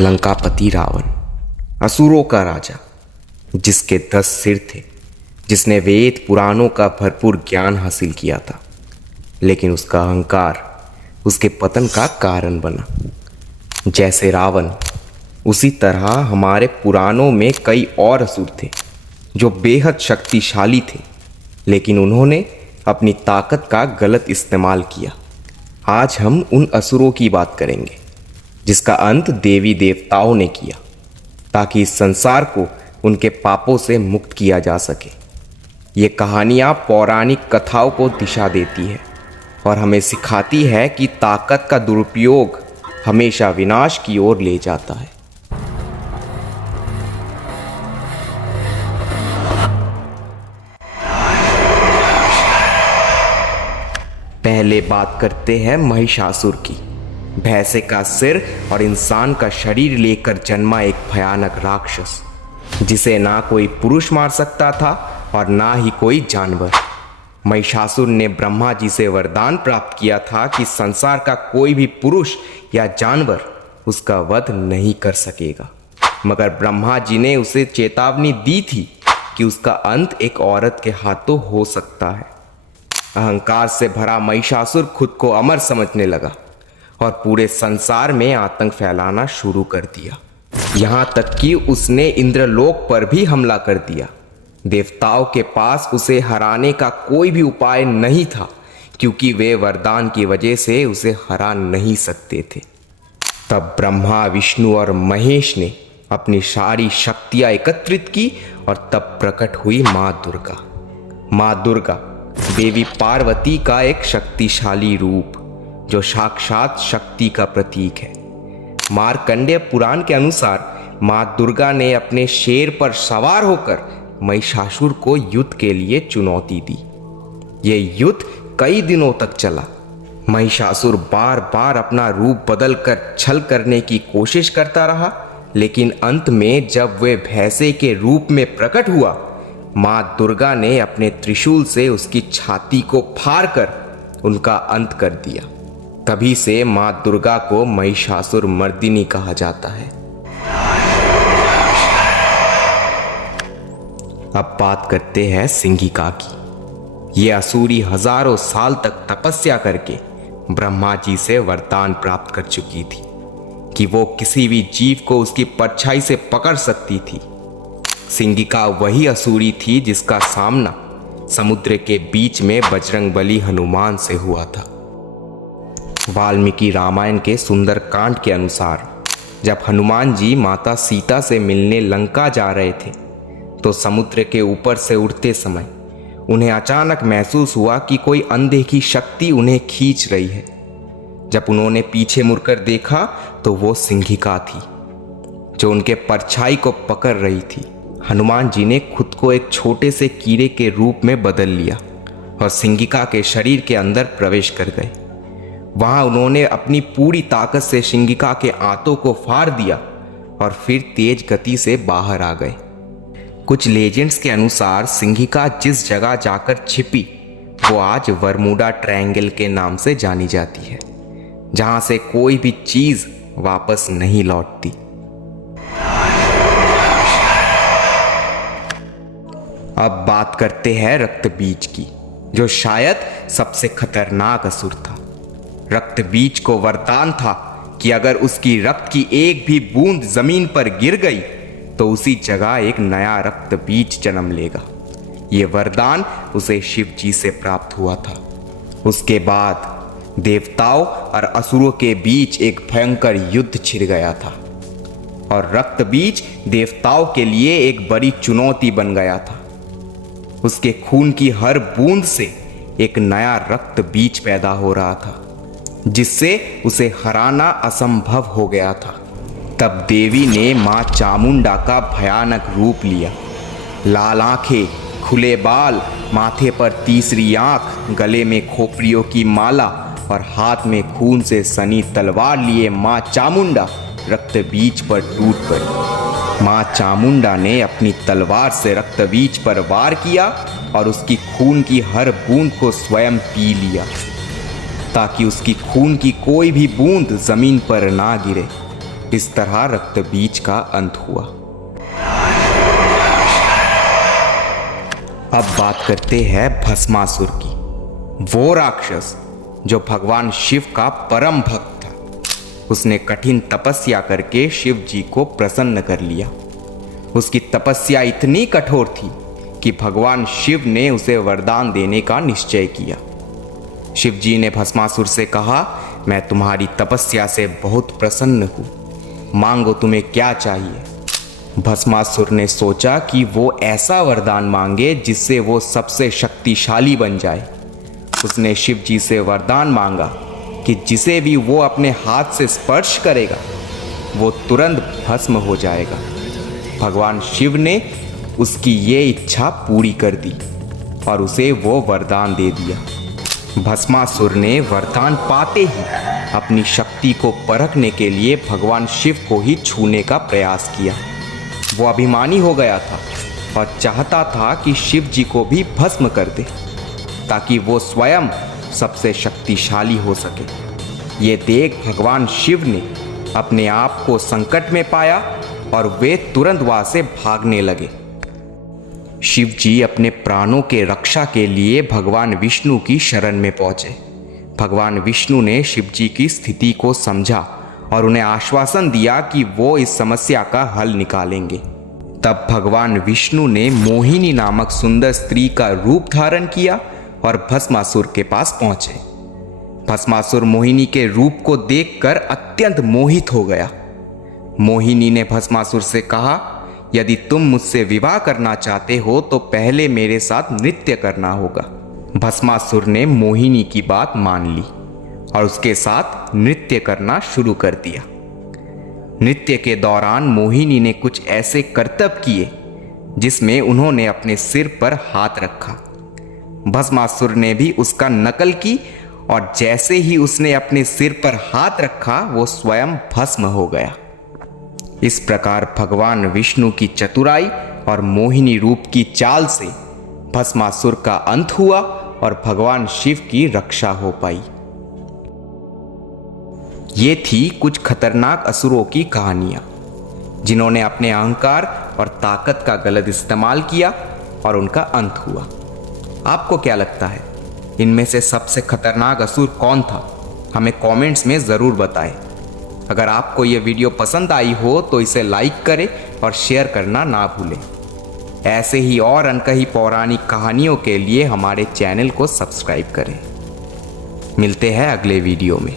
लंकापति रावण, असुरों का राजा, जिसके 10 सिर थे, जिसने वेद पुराणों का भरपूर ज्ञान हासिल किया था, लेकिन उसका अहंकार उसके पतन का कारण बना। जैसे रावण, उसी तरह हमारे पुराणों में कई और असुर थे जो बेहद शक्तिशाली थे, लेकिन उन्होंने अपनी ताकत का गलत इस्तेमाल किया। आज हम उन असुरों की बात करेंगे जिसका अंत देवी देवताओं ने किया, ताकि इस संसार को उनके पापों से मुक्त किया जा सके। ये कहानियाँ पौराणिक कथाओं को दिशा देती है और हमें सिखाती है कि ताकत का दुरुपयोग हमेशा विनाश की ओर ले जाता है। पहले बात करते हैं महिषासुर की। भैंसे का सिर और इंसान का शरीर लेकर जन्मा एक भयानक राक्षस, जिसे ना कोई पुरुष मार सकता था और ना ही कोई जानवर। महिषासुर ने ब्रह्मा जी से वरदान प्राप्त किया था कि संसार का कोई भी पुरुष या जानवर उसका वध नहीं कर सकेगा, मगर ब्रह्मा जी ने उसे चेतावनी दी थी कि उसका अंत एक औरत के हाथों हो सकता है। अहंकार से भरा महिषासुर खुद को अमर समझने लगा और पूरे संसार में आतंक फैलाना शुरू कर दिया। यहाँ तक कि उसने इंद्रलोक पर भी हमला कर दिया। देवताओं के पास उसे हराने का कोई भी उपाय नहीं था, क्योंकि वे वरदान की वजह से उसे हरा नहीं सकते थे। तब ब्रह्मा, विष्णु और महेश ने अपनी सारी शक्तियां एकत्रित की और तब प्रकट हुई माँ दुर्गा। माँ दुर्गा देवी पार्वती का एक शक्तिशाली रूप, जो साक्षात शक्ति का प्रतीक है। मार्कंडेय पुराण के अनुसार माँ दुर्गा ने अपने शेर पर सवार होकर महिषासुर को युद्ध के लिए चुनौती दी। ये युद्ध कई दिनों तक चला। महिषासुर बार बार अपना रूप बदलकर छल करने की कोशिश करता रहा, लेकिन अंत में जब वह भैंसे के रूप में प्रकट हुआ, माँ दुर्गा ने अपने त्रिशूल से उसकी छाती को फाड़कर उनका अंत कर दिया। तभी से माँ दुर्गा को महिषासुर मर्दिनी कहा जाता है। अब बात करते हैं सिंहिका की। ये असुरी हजारों साल तक तपस्या करके ब्रह्मा जी से वरदान प्राप्त कर चुकी थी कि वो किसी भी जीव को उसकी परछाई से पकड़ सकती थी। सिंहिका वही असुरी थी जिसका सामना समुद्र के बीच में बजरंगबली हनुमान से हुआ था। वाल्मीकि रामायण के सुंदरकांड के अनुसार जब हनुमान जी माता सीता से मिलने लंका जा रहे थे, तो समुद्र के ऊपर से उड़ते समय उन्हें अचानक महसूस हुआ कि कोई अनदेखी शक्ति उन्हें खींच रही है। जब उन्होंने पीछे मुड़कर देखा तो वो सिंहिका थी, जो उनके परछाई को पकड़ रही थी। हनुमान जी ने खुद को एक छोटे से कीड़े के रूप में बदल लिया और सिंहिका के शरीर के अंदर प्रवेश कर गए। वहां उन्होंने अपनी पूरी ताकत से सिंहिका के आंतों को फाड़ दिया और फिर तेज गति से बाहर आ गए। कुछ लेजेंड्स के अनुसार सिंहिका जिस जगह जाकर छिपी, वो आज बरमूडा ट्रायंगल के नाम से जानी जाती है, जहां से कोई भी चीज वापस नहीं लौटती। अब बात करते हैं रक्तबीज की, जो शायद सबसे खतरनाक असुर था। रक्तबीज को वरदान था कि अगर उसकी रक्त की एक भी बूंद जमीन पर गिर गई तो उसी जगह एक नया रक्तबीज जन्म लेगा। ये वरदान उसे शिव जी से प्राप्त हुआ था। उसके बाद देवताओं और असुरों के बीच एक भयंकर युद्ध छिड़ गया था और रक्तबीज देवताओं के लिए एक बड़ी चुनौती बन गया था। उसके खून की हर बूंद से एक नया रक्त बीज पैदा हो रहा था, जिससे उसे हराना असंभव हो गया था। तब देवी ने मां चामुंडा का भयानक रूप लिया। लाल आंखें, खुले बाल, माथे पर तीसरी आंख, गले में खोपड़ियों की माला और हाथ में खून से सनी तलवार लिए मां चामुंडा रक्तबीज पर टूट पड़ी। मां चामुंडा ने अपनी तलवार से रक्तबीज पर वार किया और उसकी खून की हर बूंद को स्वयं पी लिया, ताकि उसकी खून की कोई भी बूंद जमीन पर ना गिरे। इस तरह रक्त बीज का अंत हुआ। अब बात करते हैं भस्मासुर की, वो राक्षस जो भगवान शिव का परम भक्त था। उसने कठिन तपस्या करके शिव जी को प्रसन्न कर लिया। उसकी तपस्या इतनी कठोर थी कि भगवान शिव ने उसे वरदान देने का निश्चय किया। शिव जी ने भस्मासुर से कहा, मैं तुम्हारी तपस्या से बहुत प्रसन्न हूँ, मांगो तुम्हें क्या चाहिए। भस्मासुर ने सोचा कि वो ऐसा वरदान मांगे जिससे वो सबसे शक्तिशाली बन जाए। उसने शिव जी से वरदान मांगा कि जिसे भी वो अपने हाथ से स्पर्श करेगा वो तुरंत भस्म हो जाएगा। भगवान शिव ने उसकी ये इच्छा पूरी कर दी और उसे वो वरदान दे दिया। भस्मासुर ने वरदान पाते ही अपनी शक्ति को परखने के लिए भगवान शिव को ही छूने का प्रयास किया। वो अभिमानी हो गया था और चाहता था कि शिव जी को भी भस्म कर दे ताकि वो स्वयं सबसे शक्तिशाली हो सके। ये देख भगवान शिव ने अपने आप को संकट में पाया और वे तुरंत वहां से भागने लगे। शिव जी अपने प्राणों के रक्षा के लिए भगवान विष्णु की शरण में पहुंचे। भगवान विष्णु ने शिव जी की स्थिति को समझा और उन्हें आश्वासन दिया कि वो इस समस्या का हल निकालेंगे। तब भगवान विष्णु ने मोहिनी नामक सुंदर स्त्री का रूप धारण किया और भस्मासुर के पास पहुंचे। भस्मासुर मोहिनी के रूप को देखकर अत्यंत मोहित हो गया। मोहिनी ने भस्मासुर से कहा, यदि तुम मुझसे विवाह करना चाहते हो तो पहले मेरे साथ नृत्य करना होगा। भस्मासुर ने मोहिनी की बात मान ली और उसके साथ नृत्य करना शुरू कर दिया। नृत्य के दौरान मोहिनी ने कुछ ऐसे करतब किए जिसमें उन्होंने अपने सिर पर हाथ रखा। भस्मासुर ने भी उसका नकल की और जैसे ही उसने अपने सिर पर हाथ रखा वो स्वयं भस्म हो गया। इस प्रकार भगवान विष्णु की चतुराई और मोहिनी रूप की चाल से भस्मासुर का अंत हुआ और भगवान शिव की रक्षा हो पाई। ये थी कुछ खतरनाक असुरों की कहानियां जिन्होंने अपने अहंकार और ताकत का गलत इस्तेमाल किया और उनका अंत हुआ। आपको क्या लगता है, इनमें से सबसे खतरनाक असुर कौन था? हमें कमेंट्स में ज़रूर बताएं। अगर आपको ये वीडियो पसंद आई हो तो इसे लाइक करें और शेयर करना ना भूलें। ऐसे ही और अनकही पौराणिक कहानियों के लिए हमारे चैनल को सब्सक्राइब करें। मिलते हैं अगले वीडियो में।